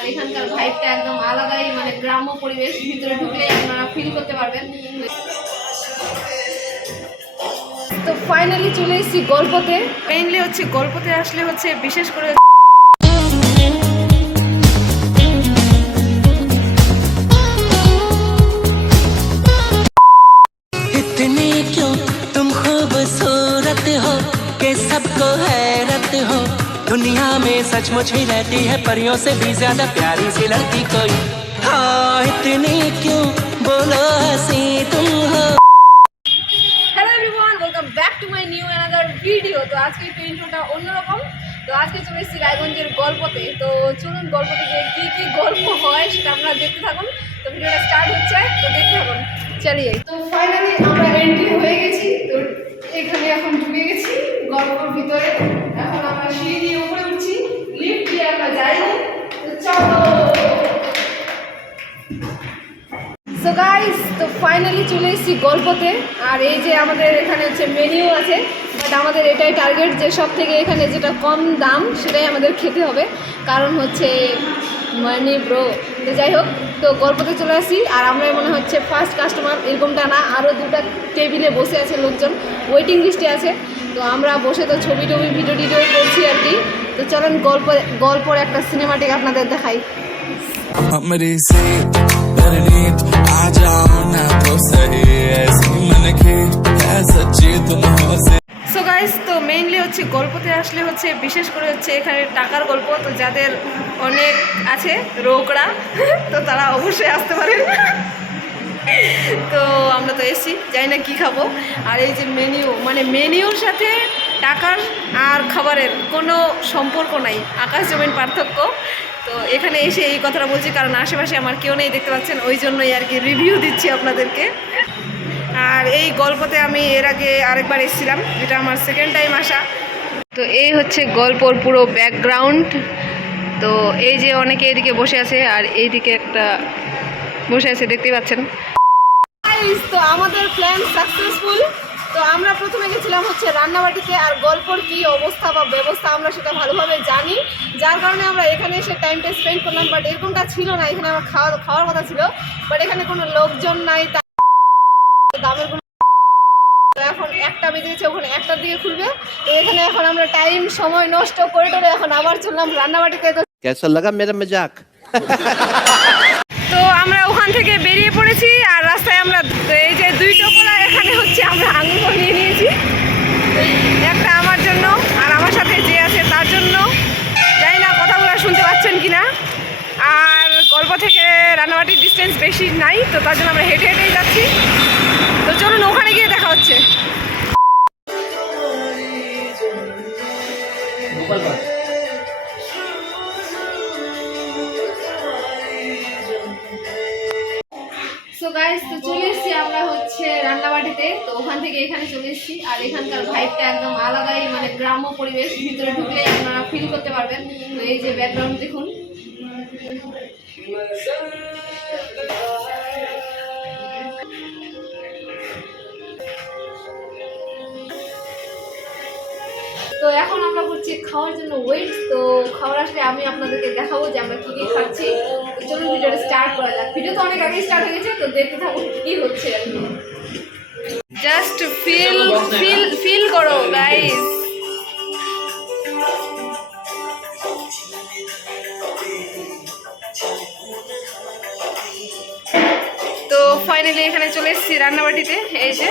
আর এখানকার ভাইবটা একদম আলাদাই, মানে গ্রাম্য পরিবেশ, ভিতরে ঢুকলে আপনারা ফিল করতে পারবেন। তো ফাইনালি চলে এসেছি গল্পতে। মেইনলি হচ্ছে গল্পতে আসলে হচ্ছে বিশেষ করে सबको हैरत हो दुनिया में सचमुच ही रहती है परियों से भी ज्यादा प्यारी सी लड़की कोई हाँ इतनी क्यों बोलो हंसी तुम हो। Hello everyone, welcome back to my new another video. তো আজকে একটু ইন্ট্রোটা অন্যরকম। তো আজকে চলে এসেছি রায়গঞ্জের গল্পতে। তো চলুন গল্পতে গিয়ে কী কী গল্প হয় সেটা আপনারা দেখতে থাকুন। তো ভিডিওটা স্টার্ট হচ্ছে, তো দেখতে থাকুন, চালিয়ে। তো ফাইনালি আমরা এন্ট্রি হয়ে গেছি। তো এখানে এখন ঢুকে গেছি গল্পর ভিতরে। এখন আমরা সিঁড়ি দিয়ে উপরে উঠছি, লিফট দিয়ে আমরা যাইনি। তো চলো। সো গাইস, তো ফাইনালি চলে এসেছি গল্পতে। আর এই যে আমাদের এখানে হচ্ছে মেনিউ আছে, বাট আমাদের এটাই টার্গেট যে সব থেকে এখানে যেটা কম দাম সেটাই আমাদের খেতে হবে, কারণ হচ্ছে মানি ব্রো। তো যাই হোক, তো গল্পতে চলে আসি। আর আমরা মনে হচ্ছে ফার্স্ট কাস্টমার, এরকমটা না, আরও দুটা টেবিলে বসে আছে লোকজন, ওয়েটিং লিস্টে আছে। তো আমরা বসে তো ছবি টবি ভিডিও টিডিও করছি আর কি। তো চলেন গল্পর একটা সিনেমাটিক আপনাদের দেখাই। সো গাইস, তো মেইনলি হচ্ছে গল্পতে আসলে হচ্ছে বিশেষ করে হচ্ছে এখানে টাকার গল্প। তো যাদের অনেক আছে রোকড়া, তো তারা অবশ্যই আসতে পারেন। তো আমরা তো এসছি, জানি না কী খাবো। আর এই যে মেনিউ, মানে মেনিউর সাথে টাকার আর খাবারের কোনো সম্পর্ক নাই, আকাশ জমিন পার্থক্য। তো এখানে এসে এই কথাটা বলছি কারণ আশেপাশে আমার কেউ নেই, দেখতে পাচ্ছেন, ওই জন্যই আর কি রিভিউ দিচ্ছি আপনাদেরকে। আর এই গল্পতে আমি এর আগে আরেকবার এসেছিলাম, এটা আমার সেকেন্ড টাইম আসা। তো এই হচ্ছে গল্পর পুরো ব্যাকগ্রাউন্ড। তো এই যে অনেকে এদিকে বসে আছে আর এইদিকে একটা বসে আছে, দেখতেই পাচ্ছেন। তো আমাদের প্ল্যান সাকসেসফুল। তো আমরা প্রথমে গেছিলাম হচ্ছে রান্নাবাটিতে, আর গল্পর কী অবস্থা বা ব্যবস্থা আমরা সেটা ভালোভাবে জানি, যার কারণে আমরা এখানে এসে টাইমটা স্পেন্ড করলাম। বাট এরকমটা ছিল না, এখানে আমার খাওয়ার কথা ছিল, বাট এখানে কোনো লোকজন নাই, দামের কোনো। এখন 1টা বেজে গেছে, ওখানে 1টার দিকে খুলবে। তো এখানে এখন আমরা টাইম সময় নষ্ট করে টোরে এখন আবার চললাম রান্নাবাটিতে। তো कैसा लगा मेरा मजाक? তো আমরা ওখান থেকে বেরিয়ে পড়েছি। আর রাস্তায় আমরা এই যে 2 টুকরা এখানে হচ্ছে আমরা আঙুর নিয়ে নিয়েছি, একটা আমার জন্য আর আমার সাথে যে আছে তার জন্য। জানি না কথাগুলো শুনতে পাচ্ছেন কিনা। আর গল্প থেকে রান্নাবাটির ডিস্টেন্স বেশি নাই, তো তার জন্য আমরা হেঁটে হেঁটেই যাচ্ছি। তো চলুন ওখানে গিয়ে দেখা হচ্ছে। সো গাইস, তো চলে এসেছি আমরা হচ্ছে রান্নাবাটিতে। তো ওখান থেকে এখানে চলে এসেছি। আর এখানকার ভাইবটা একদম আলাদাই, মানে গ্রাম্য পরিবেশ, ভিতরে ঢুকলে আপনারা ফিল করতে পারবেন। তো এই যে ব্যাকগ্রাউন্ড দেখুন। তো এখন আমরা করছি খাওয়ার জন্য ওয়েট। তো খাবার আসলে আমি আপনাদেরকে দেখাবো যে আমরা কী কী খাচ্ছি। তো চলুন ভিডিওটা স্টার্ট করা যাক। ভিডিও তো অনেক আগে স্টার্ট হয়ে গেছে, তো দেখতে থাকুন কী হচ্ছে আর কি। জাস্ট ফিল করো গাইস। তো ফাইনালি এখানে চলে এসেছি রান্নাবাটিতে। এই যে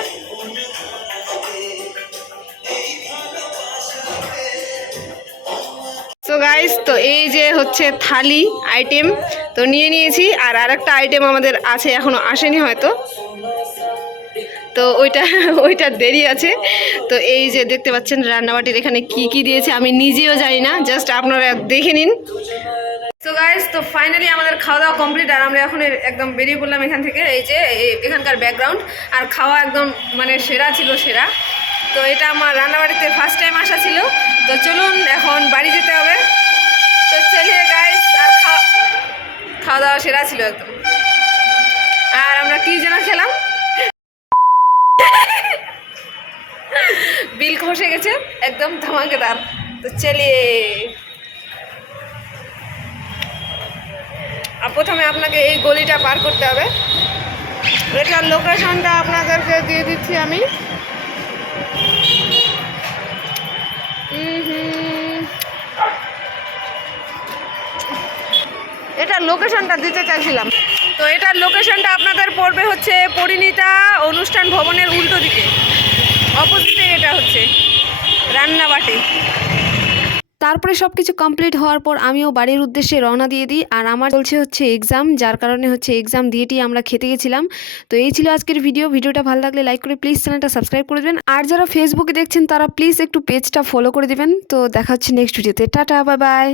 সো গাইস, তো এই যে হচ্ছে থালি আইটেম তো নিয়ে নিয়েছি। আর আরেকটা আইটেম আমাদের আছে, এখনও আসেনি হয়তো, তো ওইটা দেরি আছে। তো এই যে দেখতে পাচ্ছেন রান্নাবাটির এখানে কি কি দিয়েছে আমি নিজেও জানি না, জাস্ট আপনারা দেখে নিন। সো গাইস, তো ফাইনালি আমাদের খাওয়া দাওয়া কমপ্লিট। আর আমরা এখন একদম বেরিয়ে পড়লাম এখান থেকে। এই যে এখানকার ব্যাকগ্রাউন্ড আর খাওয়া একদম মানে সেরা ছিল, সেরা। তো এটা আমার রান্নাবাড়িতে ফার্স্ট টাইম আসা ছিল। তো চলুন এখন বাড়ি যেতে হবে। তো চলিয়ে গাইস, আর খাওয়া দাওয়া সেরা ছিল একদম। আর আমরা কি যেন খেলাম, বিল খসে গেছে একদম ধামাকেদার। তো চলিয়ে আর প্রথমে আপনাকে এই গলিটা পার করতে হবে। এটার লোকেশনটা আপনাদেরকে দিয়ে দিচ্ছি আমি। এটার লোকেশনটা দিতে চাইছিলাম। তো এটার লোকেশনটা আপনাদের পড়বে হচ্ছে পরিণীতা অনুষ্ঠান ভবনের উল্টো দিকে, অপোজিটে এটা হচ্ছে রান্নাবাটি। তারপরে সব কিছু কমপ্লিট হওয়ার পর আমিও বাড়ির উদ্দেশ্যে রওনা দিয়ে দিই। আর আমার চলছে হচ্ছে এক্সাম, যার কারণে হচ্ছে এক্সাম দিয়েই আমরা খেতে গেছিলাম। তো এই ছিল আজকের ভিডিওটা ভালো লাগলে লাইক করে প্লিজ চ্যানেলটা সাবস্ক্রাইব করে দেবেন। আর যারা ফেসবুকে দেখছেন তারা প্লিজ একটু পেজটা ফলো করে দেবেন। তো দেখা হচ্ছে নেক্সট ভিডিওতে। Tata, bye bye.